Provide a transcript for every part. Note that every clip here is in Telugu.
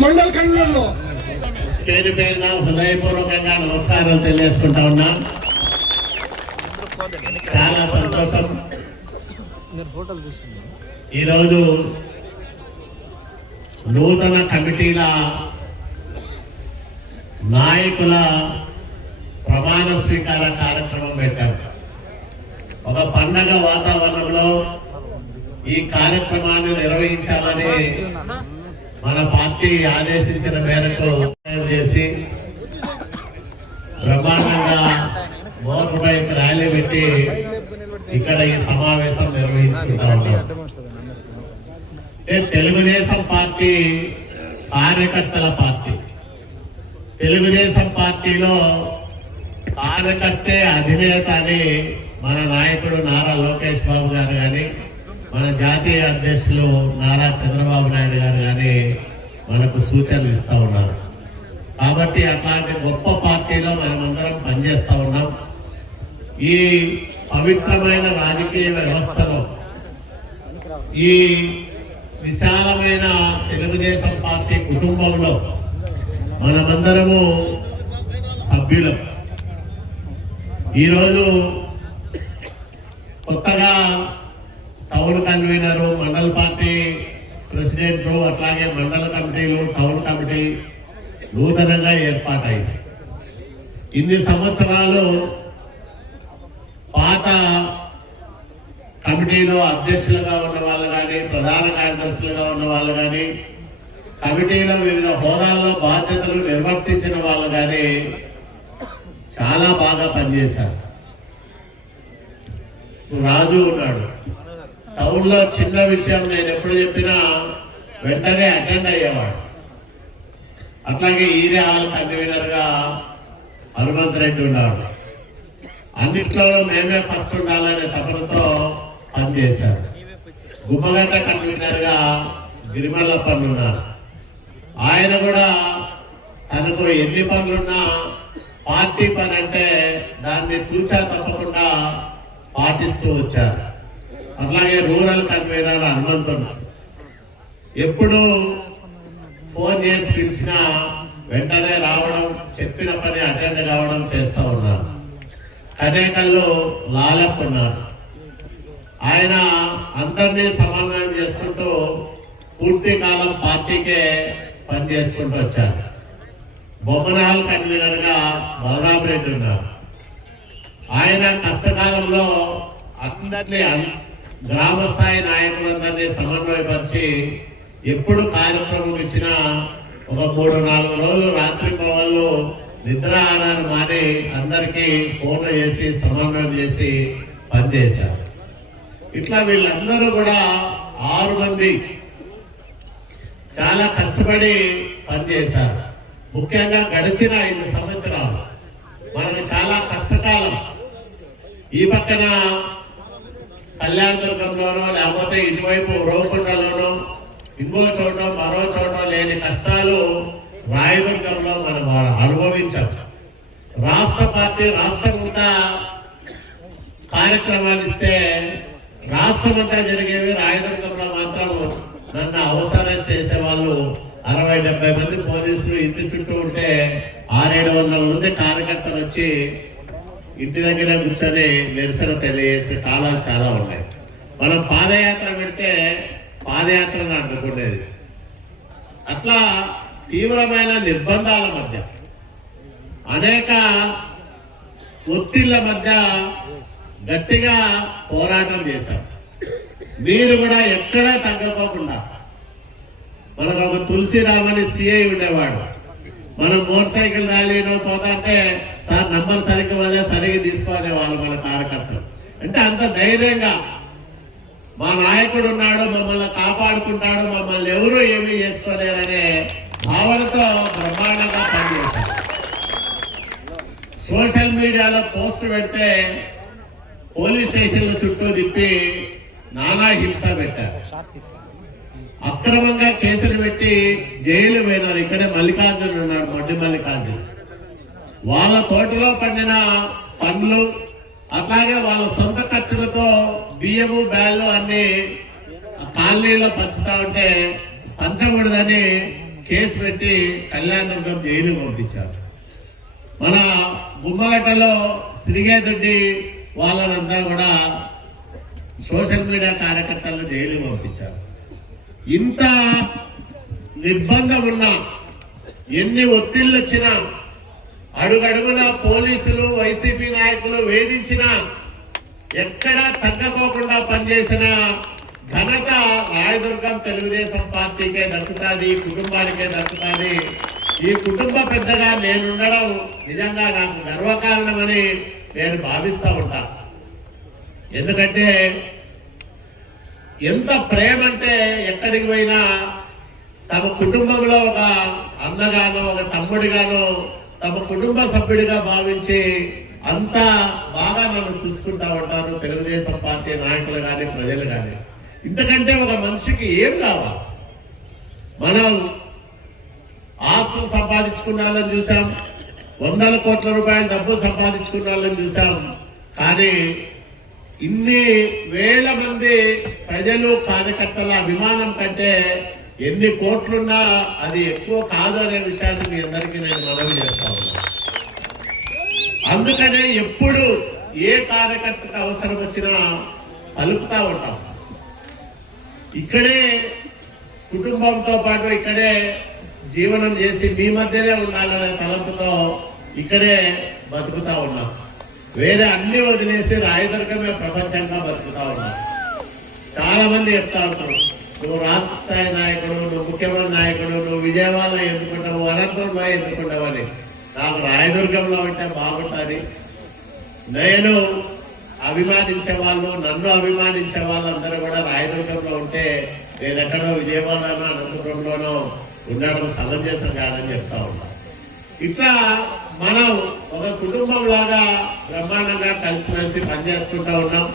మండల పేరు పేరున హృదయపూర్వకంగా నమస్కారం తెలియజేసుకుంటా ఉన్నా. చాలా సంతోషం. ఈరోజు నూతన కమిటీల నాయకుల ప్రమాణ స్వీకార కార్యక్రమం పెట్టారు. ఒక పండగ వాతావరణంలో ఈ కార్యక్రమాన్ని నిర్వహించాలని మన పార్టీ ఆదేశించిన మేరకు చేసి బ్రహ్మాండంగా మోర్ బైక్ ర్యాలీ పెట్టి ఇక్కడ ఈ సమావేశం నిర్వహించుకుంటా ఉన్నాం. తెలుగుదేశం పార్టీ కార్యకర్తల పార్టీ. తెలుగుదేశం పార్టీలో కార్యకర్తే అధినేత అని మన నాయకుడు నారా లోకేష్ బాబు గారు కానీ మన జాతీయ అధ్యక్షులు నారా చంద్రబాబు నాయుడు గారు కానీ మనకు సూచనలు ఇస్తూ ఉన్నారు. కాబట్టి అట్లాంటి గొప్ప పార్టీలో మనమందరం పనిచేస్తూ ఉన్నాం. ఈ పవిత్రమైన రాజకీయ వ్యవస్థలో ఈ విశాలమైన తెలుగుదేశం పార్టీ కుటుంబంలో మనమందరము సభ్యులం. ఈరోజు కొత్తగా టౌన్ కన్వీనర్ మండల పార్టీ ప్రెసిడెంట్ అట్లాగే మండల కమిటీలు టౌన్ కమిటీ నూతనంగా ఏర్పాటైంది. ఇన్ని సంవత్సరాలు పాత కమిటీలో అధ్యక్షులుగా ఉన్న వాళ్ళు కానీ ప్రధాన కార్యదర్శులుగా ఉన్న వాళ్ళు కానీ కమిటీలో వివిధ హోదాల్లో బాధ్యతలు నిర్వర్తించిన వాళ్ళు కానీ చాలా బాగా పనిచేశారు. రాజు ఉన్నాడు. టౌన్లో చిన్న విషయం నేను ఎప్పుడు చెప్పినా వెంటనే అటెండ్ అయ్యేవాడు. అట్లాగే ఈరే హాల్ హనుమంత్ రెడ్డి ఉన్నాడు. అన్నిట్లో మేమే ఫస్ట్ ఉండాలనే తపనతో పనిచేశారు గుమ్మగడ్డ కన్వీనర్గా గిరిమల్ల పనులు ఉన్నారు. ఆయన కూడా తనకు ఎన్ని పనులున్నా పార్టీ పని అంటే దాన్ని తూచా తప్పకుండా పాటిస్తూ వచ్చారు. అలాగే రూరల్ కన్వీనర్ హనుమంతుడు. ఎప్పుడు ఫోన్ చేసి పిలిచినా వెంటనే రావడం చెప్పిన పని అటెండ్ కావడం చేస్తా ఉన్నారు. కనేకల్లో లాలప్పున్నారు ఆయన అందరినీ సమన్వయం చేసుకుంటూ పూర్తి కాలం పార్టీకే పని చేసుకుంటూ వచ్చారు. బొమ్మనాల్ కన్వీనర్గా రెడ్డి ఉన్నారు. ఆయన కష్టకాలంలో అందరినీ అన్- గ్రామ స్థాయి నాయకులందరినీ సమన్వయపరిచి ఎప్పుడు కార్యక్రమం ఇచ్చినా ఒక మూడు నాలుగు రోజులు రాత్రి పవన్లు నిద్రాహారాన్ని మాని అందరికీ ఫోన్లు చేసి సమన్వయం చేసి పనిచేశారు. ఇట్లా వీళ్ళందరూ కూడా ఆరు మంది చాలా కష్టపడి పనిచేశారు. ముఖ్యంగా గడిచిన ఐదు సంవత్సరాలు. మనకు చాలా కష్టకాలం. ఈ పక్కన కళ్యాణదుర్గంలోనో లేకపోతే ఇటువైపు రోకుండలోనో ఇంకో చోట మరో చోట లేని కష్టాలు రాయదుర్గంలో మనం అనుభవించాం. రాష్ట్ర పార్టీ రాష్ట్రమంతా కార్యక్రమాలు ఇస్తే రాష్ట్రమంతా జరిగేవి రాయదుర్గంలో మాత్రం నన్ను అవసరం చేసే వాళ్ళు అరవై డెబ్బై మంది పోలీసులు ఇంటి చుట్టూ ఉంటే ఆరేడు వందల మంది కార్యకర్తలు వచ్చి ఇంటి దగ్గర కూర్చొని నిరసన తెలియజేసే కాలాలు చాలా ఉన్నాయి. మనం పాదయాత్ర పెడితే పాదయాత్రను అడ్డుకునేది అట్లా తీవ్రమైన నిర్బంధాల మధ్య అనేక ఒత్తిళ్ళ మధ్య గట్టిగా పోరాటం చేశాం. మీరు కూడా ఎక్కడా తగ్గకోకుండా. మనకు ఒక తులసిరామని సిఐ ఉండేవాడు. మనం మోటార్ సైకిల్ ర్యాలీలో పోతాంటే సార్ నంబర్ సరిగ్గా వల్లే సరిగ్గా తీసుకునే వాళ్ళు మన కార్యకర్తలు. అంటే అంత ధైర్యంగా మా నాయకుడు ఉన్నాడు మమ్మల్ని కాపాడుకుంటాడు మమ్మల్ని ఎవరు ఏమీ చేసుకోలేరనే భావనతో బ్రహ్మాండంగా పనిచేశారు. సోషల్ మీడియాలో పోస్ట్ పెడితే పోలీస్ స్టేషన్ల చుట్టూ తిప్పి నానా హింస పెట్టారు. అక్రమంగా కేసులు పెట్టి జైలు పోయినారు. ఇక్కడే మల్లికార్జున ఉన్నాడు మొడ్డి మల్లికార్జున వాళ్ళ తోటలో పండిన పండ్లు అట్లాగే వాళ్ళ సొంత ఖర్చులతో బియ్యము బ్యాళ్ళు అన్ని కాలనీలో పంచుతా ఉంటే పంచకూడదని కేసు పెట్టి కళ్యాణదుర్గం జైలు పంపించారు. మన గుమ్మగట్టలో సిరిగేదొడ్డి వాళ్ళనంతా కూడా సోషల్ మీడియా కార్యకర్తలను జైలు పంపించారు. ఇంత నిర్బంధం ఉన్నా ఎన్ని ఒత్తిళ్ళు వచ్చినా అడుగడుగున పోలీసులు వైసీపీ నాయకులు వేధించిన ఎక్కడా తగ్గకోకుండా పనిచేసిన ఘనత రాయదుర్గం తెలుగుదేశం పార్టీకే దక్కుతుంది కుటుంబానికే దక్కుతుంది. ఈ కుటుంబ పెద్దగా నేనుండడం నిజంగా నాకు గర్వకారణమని నేను భావిస్తూ ఉంటా. ఎందుకంటే ఎంత ప్రేమ అంటే ఎక్కడికి పోయినా తమ కుటుంబంలో ఒక అన్నగానో ఒక తమ్ముడిగానో తమ కుటుంబ సభ్యుడిగా భావించి అంతా బాగా నన్ను చూసుకుంటా ఉంటారు తెలుగుదేశం పార్టీ నాయకులు కానీ ప్రజలు కానీ ఇంతకంటే ఒక మనిషికి ఏం కావాలి మనం ఆస్తులు సంపాదించుకున్న వాళ్ళని చూసాం వందల కోట్ల రూపాయల డబ్బులు సంపాదించుకున్న వాళ్ళని చూసాం కానీ ఇన్ని వేల మంది ప్రజలు కార్యకర్తల అభిమానం కంటే ఎన్ని కోట్లున్నా అది ఎక్కువ కాదు అనే విషయాన్ని మీ అందరికీ నేను మనవి చేస్తా ఉన్నాను అందుకనే ఎప్పుడు ఏ కార్యకర్తకు అవసరం వచ్చినా పలుకుతా ఉంటాం. ఇక్కడే కుటుంబంతో పాటు ఇక్కడే జీవనం చేసి మీ మధ్యనే ఉండాలనే తలంపుతో ఇక్కడే బతుకుతా ఉన్నాం. వేరే అన్ని వదిలేసి రాయదుర్గమే ప్రపంచంగా బతుకుతా ఉన్నాం. చాలా మంది చెప్తా ఉంటారు నువ్వు రాష్ట్ర స్థాయి నాయకుడు నువ్వు ముఖ్యమంత్రి నాయకుడు నువ్వు విజయవాడలో ఎన్నుకుంటావు అనంతపురంలో ఎన్నుకుంటావని నాకు రాయదుర్గంలో ఉంటే బాగుంటుంది. నేను అభిమానించే వాళ్ళు నన్ను అభిమానించే వాళ్ళందరూ కూడా రాయదుర్గంలో ఉంటే నేను ఎక్కడో విజయవాడలోనో అనంతపురంలోనో ఉండడం సమంజసం కాదని చెప్తా ఉన్నా. ఇట్లా మనం ఒక కుటుంబం లాగా బ్రహ్మాండంగా కలిసిమెలిసి పనిచేసుకుంటా ఉన్నాం.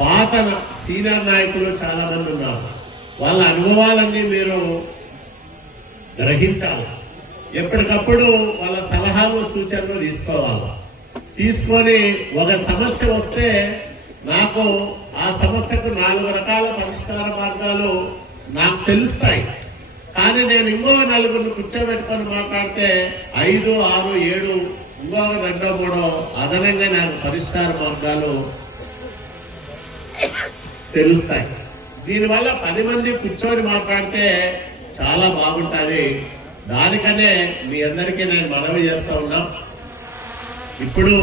పాత సీనియర్ నాయకులు చాలా మంది ఉన్నారు. వాళ్ళ అనుభవాలన్నీ మీరు గ్రహించాలి? ఎప్పటికప్పుడు వాళ్ళ సలహాలు సూచనలు తీసుకోవాలి? తీసుకొని ఒక సమస్య వస్తే నాకు ఆ సమస్యకు నాలుగు రకాల పరిష్కార మార్గాలు నాకు తెలుస్తాయి. కానీ నేను ఇంకో నలుగురిని కూర్చోబెట్టుకొని మాట్లాడితే ఐదు ఆరు ఏడు ఇంకో రెండో మూడో అదనంగా నాకు పరిష్కార మార్గాలు తెలుస్తాయి. దీనివల్ల పది మంది కూర్చొని మాట్లాడితే చాలా బాగుంటుంది. దానికనే మీ అందరికీ నేను మనవి చేస్తా ఉన్నా. ఇప్పుడు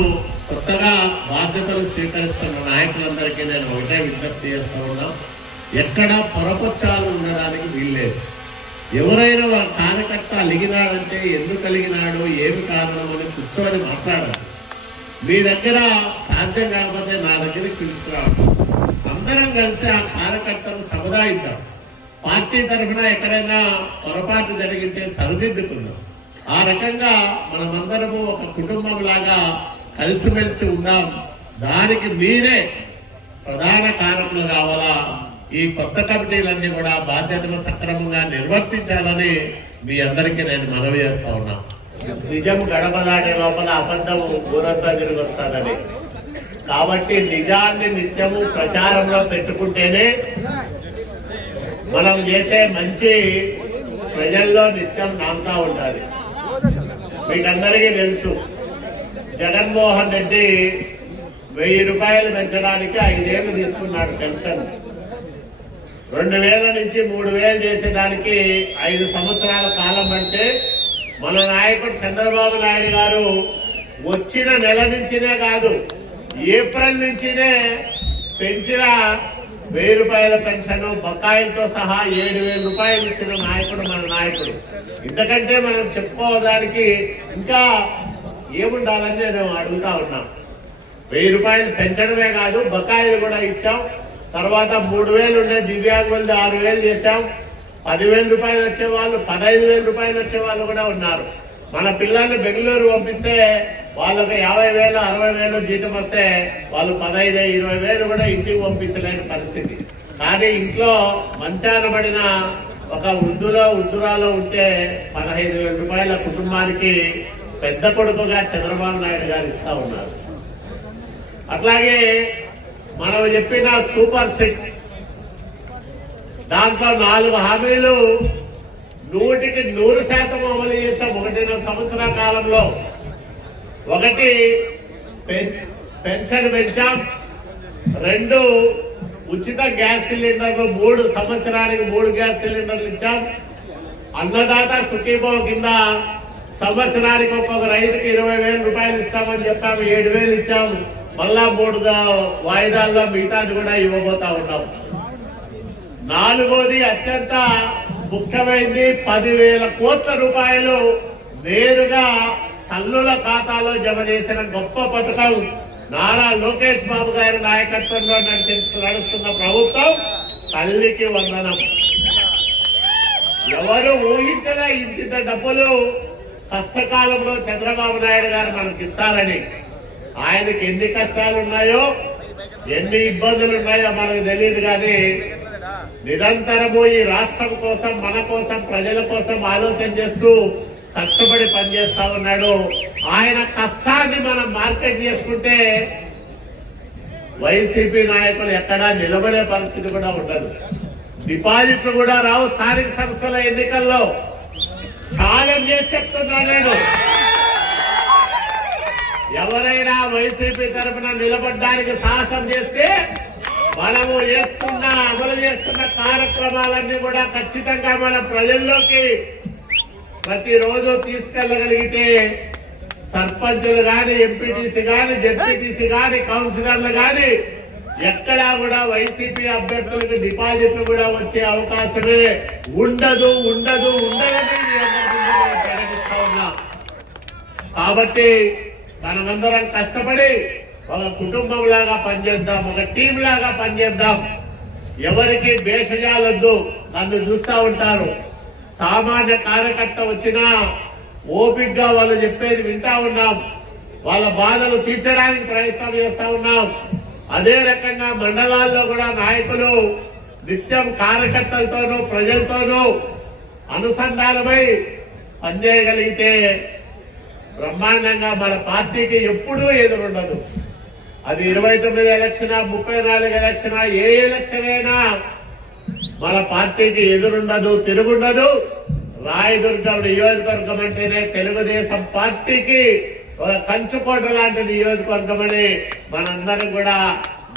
కొత్తగా బాధ్యతలు స్వీకరిస్తున్న నాయకులందరికీ నేను ఒకటే విజ్ఞప్తి చేస్తా ఉన్నా. ఎక్కడ పొరపచ్చాలు ఉండడానికి వీల్లేదు. ఎవరైనా కార్యకర్త అలిగినాడంటే ఎందుకు అలిగినాడు ఏమి కారణం అని కూర్చొని మాట్లాడాలి. మీ దగ్గర సాధ్యం కాకపోతే నా దగ్గరికి పిలుచుకురావడం అందరం కలిసి ఆ కార్యకర్తలు సముదాయిద్దాం. పార్టీ తరఫున ఎక్కడైనా పొరపాటు జరిగితే సరిదిద్దుకుందాం. ఆ రకంగా మనమందరము ఒక కుటుంబం లాగా కలిసిమెలిసి ఉందాం. దానికి మీరే ప్రధాన కారకులు కావాలా? ఈ కొత్త కమిటీలన్నీ కూడా బాధ్యతలు సక్రమంగా నిర్వర్తించాలని మీ అందరికీ నేను మనవి చేస్తా ఉన్నా. నిజం గడప దాటే లోపల అబద్ధం ఊరంతా తిరిగి వస్తుందని. కాబట్టి నిజాన్ని నిత్యము ప్రచారంలో పెట్టుకుంటేనే మనం చేసే మంచి ప్రజల్లో నిత్యం నాంతా ఉంటుంది మీకందరికీ తెలుసు జగన్మోహన్ రెడ్డి వెయ్యి రూపాయలు పెంచడానికి ఐదేళ్ళు తీసుకున్నాడు పెన్షన్. రెండు వేల నుంచి మూడు వేలు చేసేదానికి ఐదు సంవత్సరాల కాలం అంటే మన నాయకుడు చంద్రబాబు నాయుడు గారు వచ్చిన నెల నుంచినే కాదు ఏప్రిల్ నుంచినే పెంచిన వెయ్యి రూపాయల పెన్షన్ బకాయిలతో సహా ఏడు వేల రూపాయలు ఇచ్చిన నాయకుడు మన నాయకుడు. ఇంతకంటే మనం చెప్పుకోవడానికి ఇంకా ఏముండాలని నేను అడుగుతా ఉన్నాం. వెయ్యి రూపాయలు పెంచడమే కాదు బకాయిలు కూడా ఇచ్చాం. తర్వాత మూడు వేలు ఉండే దివ్యాంగులది ఆరు వేలు చేశాం. పదివేల రూపాయలు వచ్చే వాళ్ళు పదహైదు వేల రూపాయలు వచ్చే వాళ్ళు కూడా ఉన్నారు. మన పిల్లల్ని బెంగళూరు పంపిస్తే వాళ్ళకు యాభై వేలు అరవై వేలు జీతం వస్తే వాళ్ళు పదహైదు ఇరవై వేలు కూడా ఇంటికి పంపించలేని పరిస్థితి. కానీ ఇంట్లో మంచాన పడిన ఒక వృద్ధులో వృద్ధురాలో ఉంటే పదహైదు వేల రూపాయల కుటుంబానికి పెద్ద కొడుకుగా చంద్రబాబు నాయుడు గారు ఇస్తా ఉన్నారు. అట్లాగే మనం చెప్పిన సూపర్ సిక్స్ దాంట్లో నాలుగు హామీలు నూటికి నూరు శాతం అమలు చేశాం ఒకటిన్నర సంవత్సర కాలంలో ఒకటి పెన్- పెన్షన్ పెంచాం. రెండు ఉచిత గ్యాస్ సిలిండర్లు మూడు సంవత్సరానికి మూడు గ్యాస్ సిలిండర్లు ఇచ్చాం. అన్నదాత సుఖీభావ కింద సంవత్సరానికి ఒక్కొక్క రైతుకి ఇరవై వేల రూపాయలు ఇస్తామని చెప్పాము. ఏడు వేలు ఇచ్చాము మళ్ళా మూడు వాయిదాల్లో మిగతాది కూడా ఇవ్వబోతా ఉన్నాం. నాలుగోది అత్యంత ముఖ్యమైంది పదివేల కోట్ల రూపాయలు నేరుగా తల్లుల ఖాతాలో జమ చేసిన గొప్ప పథకం నారా లోకేష్ బాబు గారి నాయకత్వంలో నడిచి నడుస్తున్న ప్రభుత్వం తల్లికి వందనం. ఎవరు ఊహించగా ఇంత డబ్బులు కష్టకాలంలో చంద్రబాబు నాయుడు గారు మనకి ఇస్తారని. ఆయనకి ఎన్ని కష్టాలు ఉన్నాయో ఎన్ని ఇబ్బందులు ఉన్నాయో మనకు తెలియదు కానీ నిరంతరము ఈ రాష్ట్రం కోసం మన కోసం ప్రజల కోసం ఆలోచన చేస్తూ కష్టపడి పనిచేస్తా ఉన్నాడు. ఆయన కష్టాన్ని మనం మార్కెట్ చేసుకుంటే వైసీపీ నాయకులు ఎక్కడా నిలబడే పరిస్థితి కూడా ఉండదు. డిపాజిట్లు కూడా రావు స్థానిక సంస్థల ఎన్నికల్లో. ఛాలెంజ్ చేసి చెప్తున్నా నేను. ఎవరైనా వైసీపీ తరఫున నిలబడడానికి సాహసం చేస్తే మనము చేస్తున్న అమలు చేస్తున్న కార్యక్రమాలన్నీ కూడా ఖచ్చితంగా మన ప్రజల్లోకి ప్రతిరోజు తీసుకెళ్ళగలిగితే సర్పంచులు గాని ఎంపీటీసీ గాని జడ్పీటీసీ గాని కౌన్సిలర్లు గాని ఎక్కడా కూడా వైసీపీ అభ్యర్థులకు డిపాజిట్లు కూడా వచ్చే అవకాశమే ఉండదు ఉండదు ఉండదని ప్రకటిస్తా ఉన్నా. కాబట్టి మనమందరం కష్టపడి ఒక కుటుంబం లాగా పనిచేద్దాం ఒక టీం లాగా పనిచేద్దాం. ఎవరికి భేషజాలొద్దు నన్ను చూస్తా ఉంటారు. సామాన్య కార్యకర్త వచ్చినా ఓపిగ్గా వాళ్ళు చెప్పేది వింటా ఉన్నాం. వాళ్ళ బాధలు తీర్చడానికి ప్రయత్నం చేస్తా ఉన్నాం. అదే రకంగా మండలాల్లో కూడా నాయకులు నిత్యం కార్యకర్తలతోనూ ప్రజలతోనూ అనుసంధానమై పనిచేయగలిగితే బ్రహ్మాండంగా మన పార్టీకి ఎప్పుడూ ఎదురుండదు. అది ఇరవై తొమ్మిది ఎలక్షన్ ముప్పై నాలుగు ఎలక్షన్ ఏ ఎలక్షన్ అయినా మన పార్టీకి ఎదురుండదు తిరుగుండదు. రాయదుర్గం నియోజకవర్గం అంటేనే తెలుగుదేశం పార్టీకి ఒక కంచుకోట లాంటి నియోజకవర్గం అని మనందరం కూడా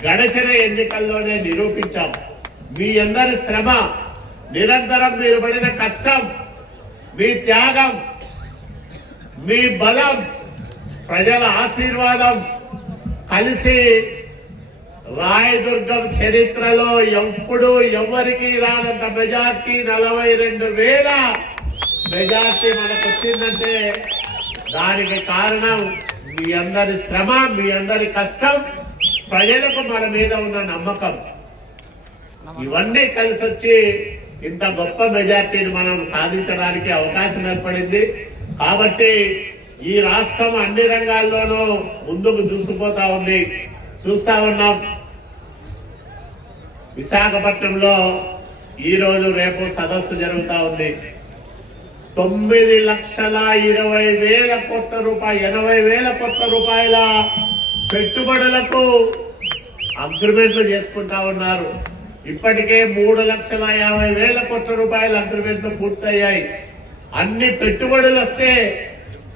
గడిచిన ఎన్నికల్లోనే నిరూపించాం. మీ అందరి శ్రమ నిరంతరం మీరు పడిన కష్టం మీ త్యాగం మీ బలం ప్రజల ఆశీర్వాదం కలిసి రాయదుర్గం చరిత్రలో ఎప్పుడు ఎవరికి రానంత మెజార్టీ నలభై రెండు వేల మెజార్టీ మనకు వచ్చిందంటే దానికి కారణం మీ అందరి శ్రమ మీ అందరి కష్టం ప్రజలకు మన మీద ఉన్న నమ్మకం. ఇవన్నీ కలిసి వచ్చి ఇంత గొప్ప మెజార్టీని మనం సాధించడానికి అవకాశం ఏర్పడింది. కాబట్టి ఈ రాష్ట్రం అన్ని రంగాల్లోనూ ముందుకు దూసుకుపోతా ఉంది. చూస్తా ఉన్నాం. విశాఖపట్నంలో ఈ రోజు రేపు సదస్సు జరుగుతా ఉంది. తొమ్మిది లక్షల ఇరవై వేల కోట్ల రూపాయలు ఎనభై వేల కోట్ల రూపాయల పెట్టుబడులకు అగ్రిమెంట్లు చేసుకుంటా ఉన్నారు. ఇప్పటికే మూడు లక్షల యాభై వేల కోట్ల రూపాయల అగ్రిమెంట్లు పూర్తయ్యాయి. అన్ని పెట్టుబడులు వస్తే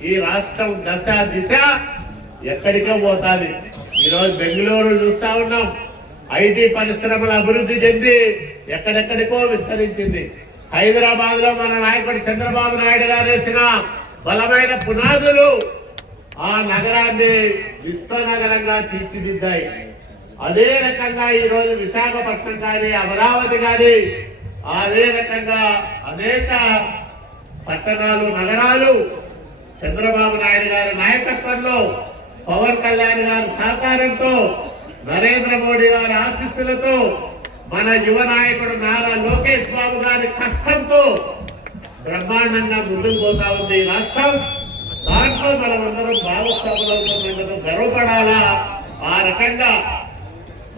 ఈ రాష్ట్రం దశ దిశ ఎక్కడికో పోతుంది. ఈరోజు బెంగళూరు చూస్తా ఉన్నాం. ఐటీ పరిశ్రమలు అభివృద్ధి చెంది ఎక్కడెక్కడికో విస్తరించింది. హైదరాబాద్లో మన నాయకుడు చంద్రబాబు నాయుడు గారు వేసిన బలమైన పునాదులు ఆ నగరాన్ని విశ్వనగరంగా తీర్చిదిద్దాయి. అదే రకంగా ఈరోజు విశాఖపట్నం కానీ అమరావతి కానీ అదే రకంగా అనేక పట్టణాలు నగరాలు చంద్రబాబు నాయుడు గారి నాయకత్వంలో పవన్ కళ్యాణ్ గారి సహకారంతో నరేంద్ర మోడీ గారి ఆశీస్సులతో మన యువ నాయకుడు నారా లోకేష్ బాబు గారి కష్టంతో బ్రహ్మాండంగా ముందుకు పోతా ఉంది ఈ రాష్ట్రం. దాంట్లో మనమందరం భాగస్వాములవుతున్నందుకు గర్వపడాలా? ఆ రకంగా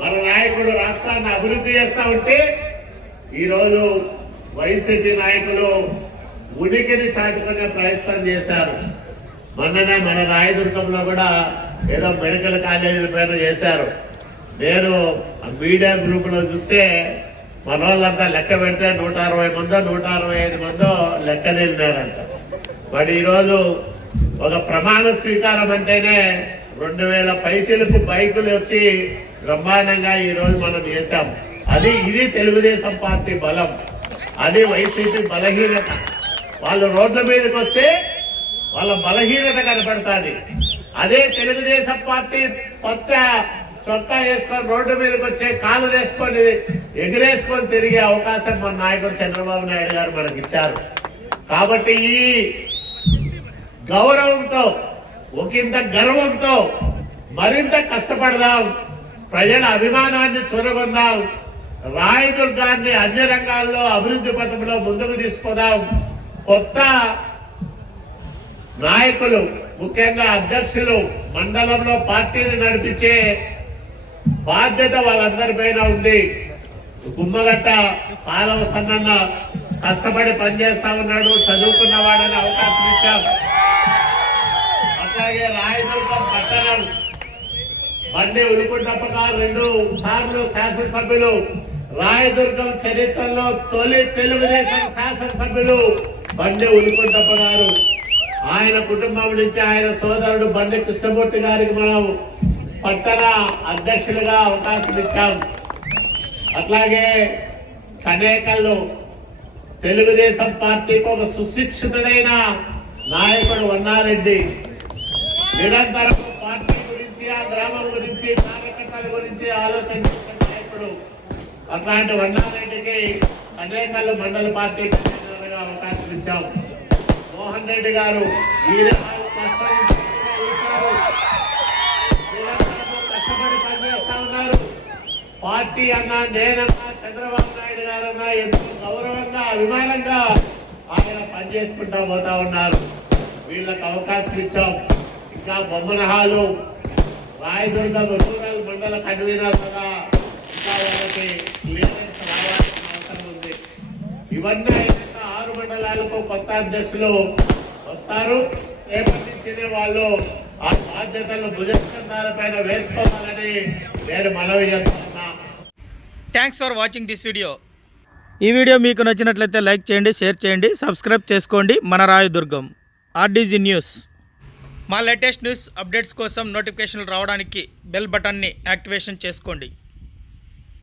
మన నాయకుడు రాష్ట్రాన్ని అభివృద్ధి చేస్తా ఉంటే ఈరోజు వైసీపీ నాయకులు ఉనికిని చాటుకునే ప్రయత్నం చేశారు. మొన్ననే మన రాయదుర్గంలో కూడా ఏదో మెడికల్ కాలేజీల పైన చేశారు. నేను మీడియా గ్రూప్లో చూస్తే మన వాళ్ళంతా లెక్క పెడితే నూట అరవై మందో నూట అరవై ఐదు మందో లెక్క తెలినారంట. మరి ఈరోజు ఒక ప్రమాణ స్వీకారం అంటేనే రెండు వేల పైసలకు బైకులు వచ్చి బ్రహ్మాండంగా ఈరోజు మనం చేశాం. అది ఇది తెలుగుదేశం పార్టీ బలం. అది వైసీపీ బలహీనత. వాళ్ళు రోడ్ల మీదకి వస్తే వాళ్ళ బలహీనత కనపడుతుంది. అదే తెలుగుదేశం పార్టీ పచ్చ చొక్కా వేసుకొని రోడ్డు మీదకి వచ్చే కాలు వేసుకొని ఎగిరేసుకొని తిరిగే అవకాశం మన నాయకుడు చంద్రబాబు నాయుడు గారు మనకి ఇచ్చారు. కాబట్టి ఈ గౌరవంతో ఒకంత గర్వంతో మరింత కష్టపడదాం. ప్రజల అభిమానాన్ని చూరగొందాం. రాయదుర్గాన్ని అన్ని రంగాల్లో అభివృద్ధి పథంలో ముందుకు తీసుకుదాం కొత్త నాయకులు ముఖ్యంగా అధ్యక్షులు మండలంలో పార్టీని నడిపించే బాధ్యత వాళ్ళందరి పైన ఉంది. గుమ్మగట్ట పాలవ సన్నన్న కష్టపడి పనిచేస్తా ఉన్నాడు చదువుకున్నవాడని అవకాశం ఇచ్చాం. అట్లాగే రాయదుర్గం పట్టణం బండి ఉలికుంటప్పగా రెండు సార్లు శాసనసభ్యులు రాయదుర్గం చరిత్రలో తొలి తెలుగుదేశం శాసనసభ్యులు బండి ఉలికుంటప్ప గారు ఆయన కుటుంబం నుంచి ఆయన సోదరుడు బండి కృష్ణమూర్తి గారికి మనం పట్టణ అధ్యక్షులుగా అవకాశం ఇచ్చాం. అట్లాగే కనేకల్లో తెలుగుదేశం పార్టీకి ఒక సుశిక్షితుడైన నాయకుడు వన్నారెడ్డి. నిరంతరం పార్టీ గురించి ఆ గ్రామం గురించి కార్యకర్తల గురించి ఆలోచించిన నాయకుడు. అట్లాంటి వన్నారెడ్డికి కనేకల్లు మండల పార్టీ అవకాశం ఇచ్చాం. మోహన్ రెడ్డి గారు వీరే కష్టపడి పనిచేస్తా ఉన్నారు. పార్టీ అన్నా నేనన్నా చంద్రబాబు నాయుడు గారన్నా ఎంతో గౌరవంగా అభిమానంగా ఆయన పనిచేసుకుంటా పోతా ఉన్నారు. వీళ్ళకి అవకాశం ఇచ్చాం. ఇంకా బొమ్మనహాలు రాయదుర్గం రూరల్ మండల కన్వీనర్లుగా ఇంకా వాళ్ళకి క్లియరెన్స్ రావాల్సిన అవసరం ఉంది. ఇవన్నీ ఆరు మండలాలకు కొత్త అధ్యక్షులు వస్తారు. రేపటి నుంచినే వాళ్ళు ఆ బాధ్యతలను భుజస్కంధాల పైన వేసుకోవాలని నేను మనవి చేస్తున్నా. Thanks for watching this video ఈ వీడియో మీకు నచ్చినట్లయితే లైక్ చేయండి షేర్ చేయండి సబ్స్క్రైబ్ చేసుకోండి. మన రాయదుర్గం ఆర్డీజీ న్యూస్. మా లేటెస్ట్ న్యూస్ అప్డేట్స్ కోసం నోటిఫికేషన్లు రావడానికి బెల్ బటన్ని యాక్టివేషన్ చేసుకోండి.